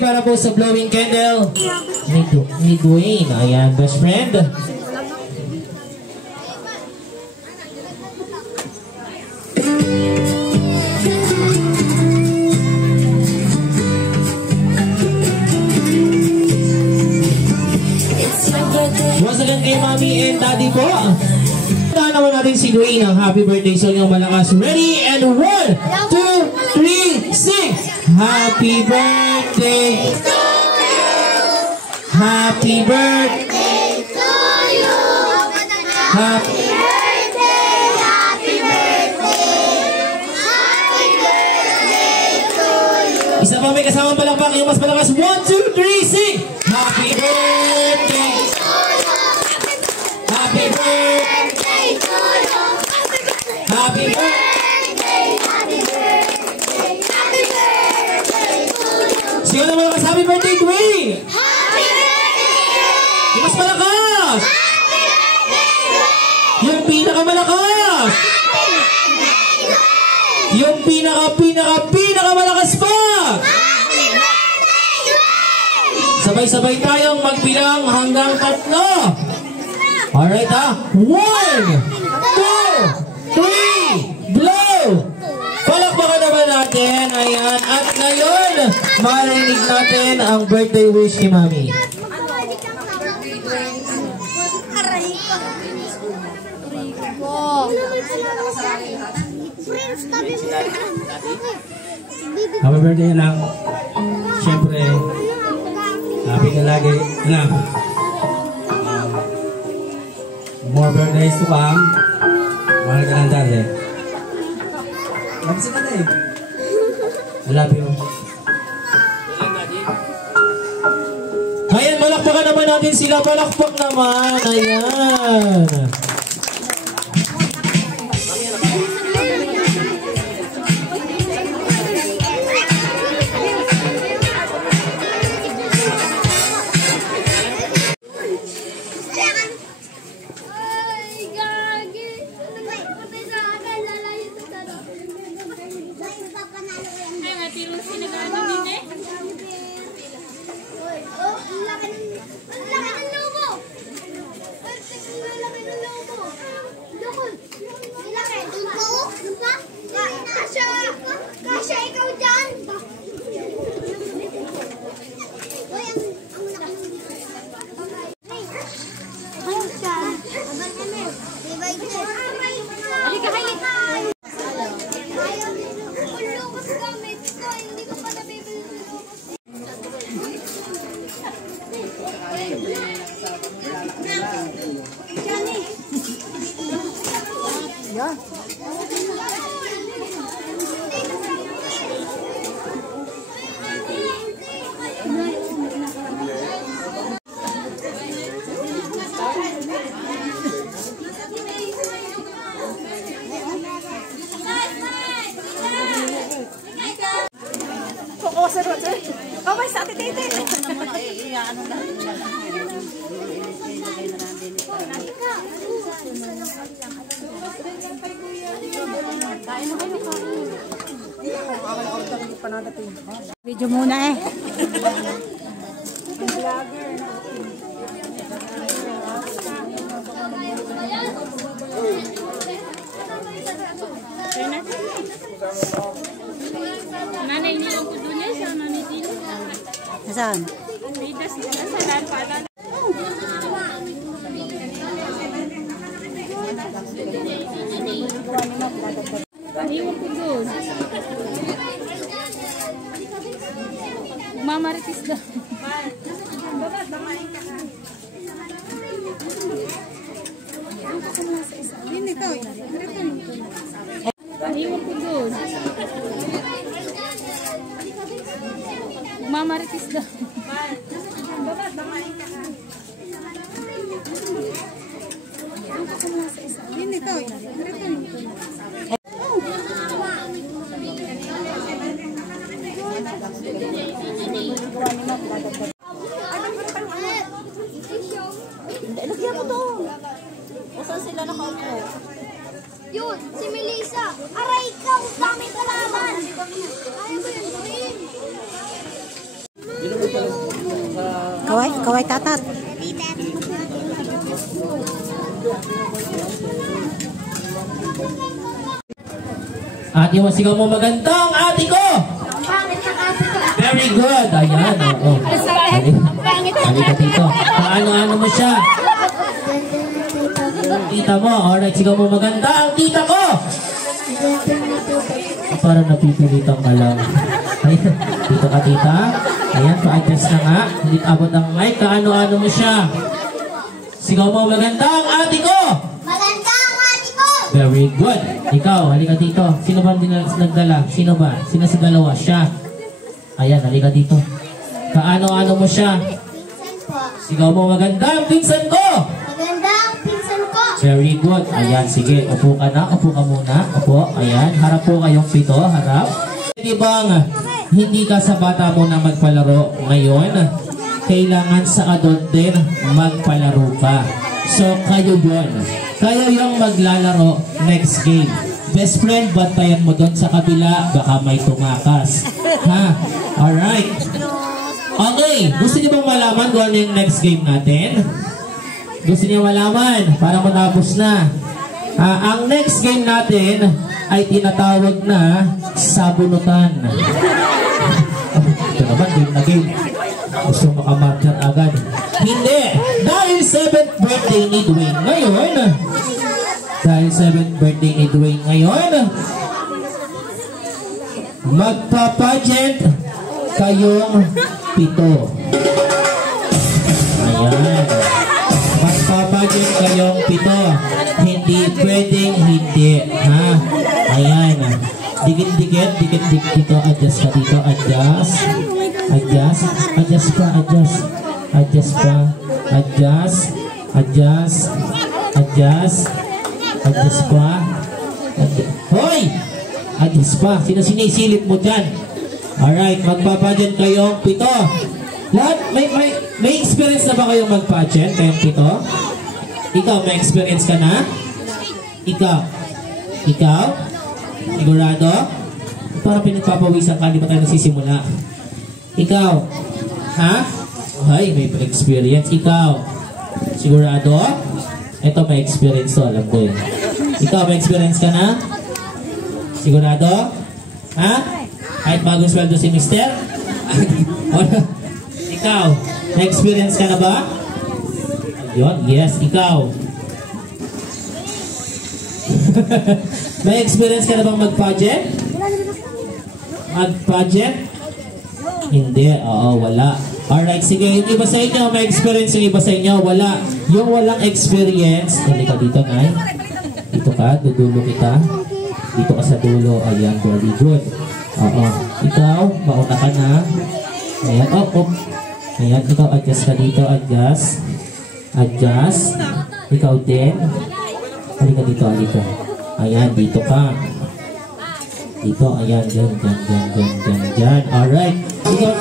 para po sa blowing candle ni Dwayne. Ayan, best friend. Once again kay Mommy and Daddy po. Tahan naman natin si Dwayne ang happy birthday song yung malakas. Ready? And 1, 2, 3, sing! Happy birthday to you! Happy birthday to you! Happy birthday! Happy birthday! Happy birthday to you! Isa pa may kasamang palakpak yung mas malakas. 1, 2, 3, sing! Happy birthday! Happy birthday to you! Happy birthday! Happy birthday! Happy birthday to you! Siya na malakas, happy birthday, Dwayne! Happy birthday! Yung mas malakas! Happy birthday, Dwayne! Yung pinakamalakas! Happy birthday, Dwayne! Yung pinakamalakas pa! Happy birthday, Dwayne! Sabay-sabay tayong magbilang hanggang 3. Alright ha? 1, 2, 3, blow! Palakpakan naman natin. Ayan. At ngayon, marinig natin ang birthday wish ni Mami. Happy birthday, anak. Siyempre, happy ka lagi, anak. More birthdays to come. Mahal ka ng dali. Mag-isa ka na eh. I love you. Ayan, malakpakan naman natin sila. Palakpak naman. Ayan. Video muna eh. Nanay niyo ako dun eh, sa nanay din. Saan? Bidas nila sa lampalan. Iwan ko dun. Mamaritis daw. Iwan ko dun. Mamaritis daw. Lagyan mo doon. O saan sila nakaupo? Yun, si Melissa. Aray ka, dami kalaban. Ayaw ko yun. Kaway tatat. Ate mo, sigaw mo magandang ate ko! Very good! Ayan, oo. Halika dito. Paano-ano mo siya? Tita mo. Alright, sigaw mo magandang tita ko! Parang napipilitan ka lang. Ayan, dito ka tita. Ayan, pa-adjust na nga. Hindi abot ang mic. Kaano-ano mo siya? Sigaw mo magandang ate ko! Magandang ate ko! Very good. Ikaw, halika dito. Sino ba nagdala? Sino ba? Sino sa dalawa? Siya. Ayan, halika dito. Kaano-ano mo siya? Pinsan po. Sigaw mo magandang pinsan ko! Magandang pinsan ko. Very good. Ayan, sige. Upo ka na. Upo ka muna. Upo. Ayan. Harap po kayong pito. Harap. Di bang hindi ka sa bata mo na magpalaro ngayon? Kailangan sa adult din magpalaro ka. So, kayo yun. Kayo yung maglalaro next game. Best friend, bantayan mo doon sa kabila. Baka may tumakas. Ha? Alright. Okay. Gusto niyo bang malaman kung ano yung next game natin? Gusto niyo malaman para matapos na. Ang next game natin ay tinatawag na sabunutan. Ito naman, game na game. Gusto makamarker agad. Hindi! Dahil 7th birthday ni Dwayne ngayon, magpapageant kayong 7. Ayan. Magpapageant kayong 7. Hindi pwedeng hindi. Ha? Ayan. Dikit-dikit dito. Adjust ka dito. Adjust. Adjust pa. Hoy! Adjust pa. Sino sinisilip mo dyan? Alright, magpapageant kayong 7. Lahat, may experience na ba kayong magpageant kayong 7? Ikaw, may experience ka na? Ikaw? Sigurado? Parang pinagpapawisan ka, di ba tayo nagsisimula? Ikaw? Ha? Ay, may experience. Ikaw? Sigurado? Ito, may experience to, alam ko eh. Ikaw, may experience ka na? Sigurado? Ha? Kahit bagong sweldo si Mister? Ikaw, may experience ka na ba? Ayun, yes, ikaw. May experience ka na bang mag-pageant? Mag-pageant? Hindi, oo, wala. Alright, sige, yung iba sa inyo, may experience, yung iba sa inyo, wala. Yung walang experience, hindi ka dito, Nay. Dito ka, dudulo kita. Dito ka sa dulo, ayan, very good. Oo, ikaw, mauna ka na. Ayan, Ayan, ikaw, adjust ka dito, adjust. Ikaw din. Halika dito, halika. Ayan, dito ka. Dito, ayan, dyan. Alright. Ikaw,